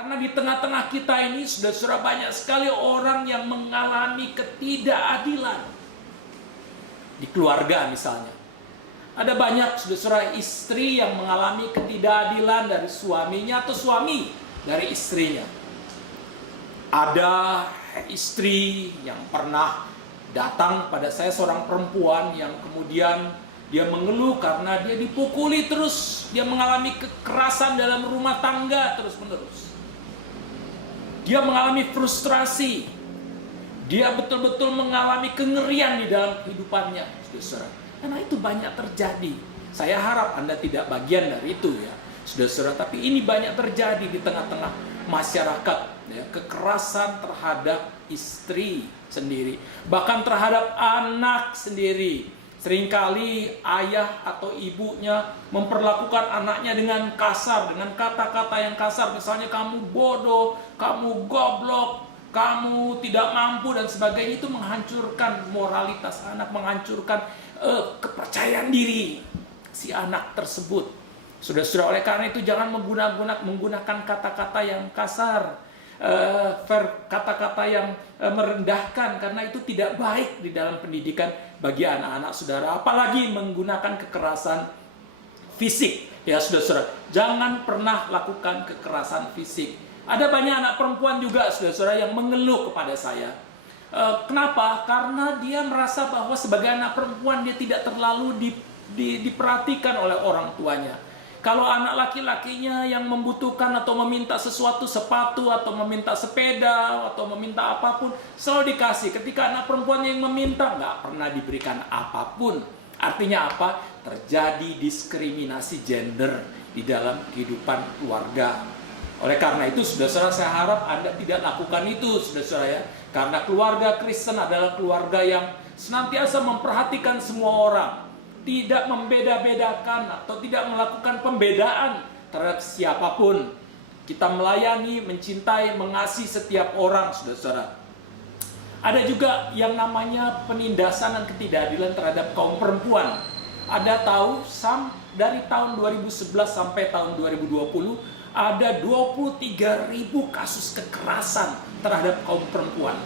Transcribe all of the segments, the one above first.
Karena di tengah-tengah kita ini sudah banyak sekali orang yang mengalami ketidakadilan. Di keluarga misalnya. Ada banyak saudara istri yang mengalami ketidakadilan dari suaminya atau suami dari istrinya. Ada istri yang pernah datang pada saya, seorang perempuan yang kemudian dia mengeluh karena dia dipukuli terus. Dia mengalami kekerasan dalam rumah tangga terus-menerus. Dia mengalami frustrasi. Dia betul-betul mengalami kengerian di dalam kehidupannya, saudara. Karena itu banyak terjadi. Saya harap Anda tidak bagian dari itu ya, saudara. Tapi ini banyak terjadi di tengah-tengah masyarakat ya, kekerasan terhadap istri sendiri, bahkan terhadap anak sendiri. Seringkali ayah atau ibunya memperlakukan anaknya dengan kasar, dengan kata-kata yang kasar. Misalnya kamu bodoh, kamu goblok, kamu tidak mampu dan sebagainya. Itu menghancurkan moralitas anak, menghancurkan kepercayaan diri si anak tersebut. Sudah oleh karena itu jangan menggunakan kata-kata yang kasar, kata-kata yang merendahkan, karena itu tidak baik di dalam pendidikan bagi anak-anak saudara. Apalagi menggunakan kekerasan fisik ya saudara. Jangan pernah lakukan kekerasan fisik. Ada banyak anak perempuan juga saudara yang mengeluh kepada saya. Kenapa? Karena dia merasa bahwa sebagai anak perempuan dia tidak terlalu diperhatikan oleh orang tuanya. Kalau anak laki-lakinya yang membutuhkan atau meminta sesuatu, sepatu atau meminta sepeda atau meminta apapun, selalu dikasih. Ketika anak perempuan yang meminta, nggak pernah diberikan apapun. Artinya apa? Terjadi diskriminasi gender di dalam kehidupan keluarga. Oleh karena itu, saudara, saya harap Anda tidak lakukan itu, saudara ya. Karena keluarga Kristen adalah keluarga yang senantiasa memperhatikan semua orang. Tidak membeda-bedakan atau tidak melakukan pembedaan terhadap siapapun. Kita melayani, mencintai, mengasihi setiap orang, saudara-saudara. Ada juga yang namanya penindasan dan ketidakadilan terhadap kaum perempuan. Ada tahu, dari tahun 2011 sampai tahun 2020, ada 23.000 kasus kekerasan terhadap kaum perempuan.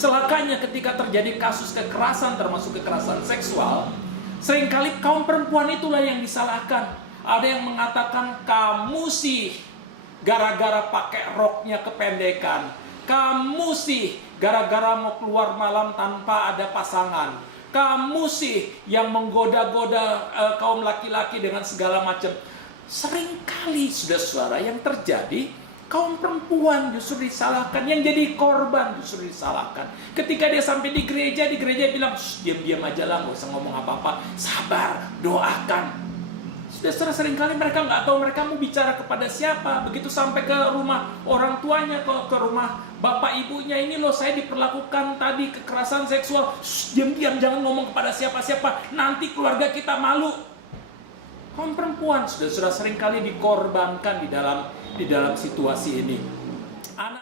Celakanya ketika terjadi kasus kekerasan, termasuk kekerasan seksual, seringkali kaum perempuan itulah yang disalahkan. Ada yang mengatakan kamu sih gara-gara pakai roknya kependekan. Kamu sih gara-gara mau keluar malam tanpa ada pasangan. Kamu sih yang menggoda-goda kaum laki-laki dengan segala macam. Seringkali saudara-saudara yang terjadi, kaum perempuan justru disalahkan, yang jadi korban justru disalahkan. Ketika dia sampai di gereja bilang, diam-diam aja lah, gak usah ngomong apa-apa, sabar, doakan. Saudara, seringkali mereka nggak tahu mereka mau bicara kepada siapa. Begitu sampai ke rumah orang tuanya, ke rumah bapak ibunya, ini loh saya diperlakukan tadi kekerasan seksual. Diam-diam, jangan ngomong kepada siapa-siapa, nanti keluarga kita malu. Kaum perempuan, saudara, seringkali dikorbankan di dalam situasi ini.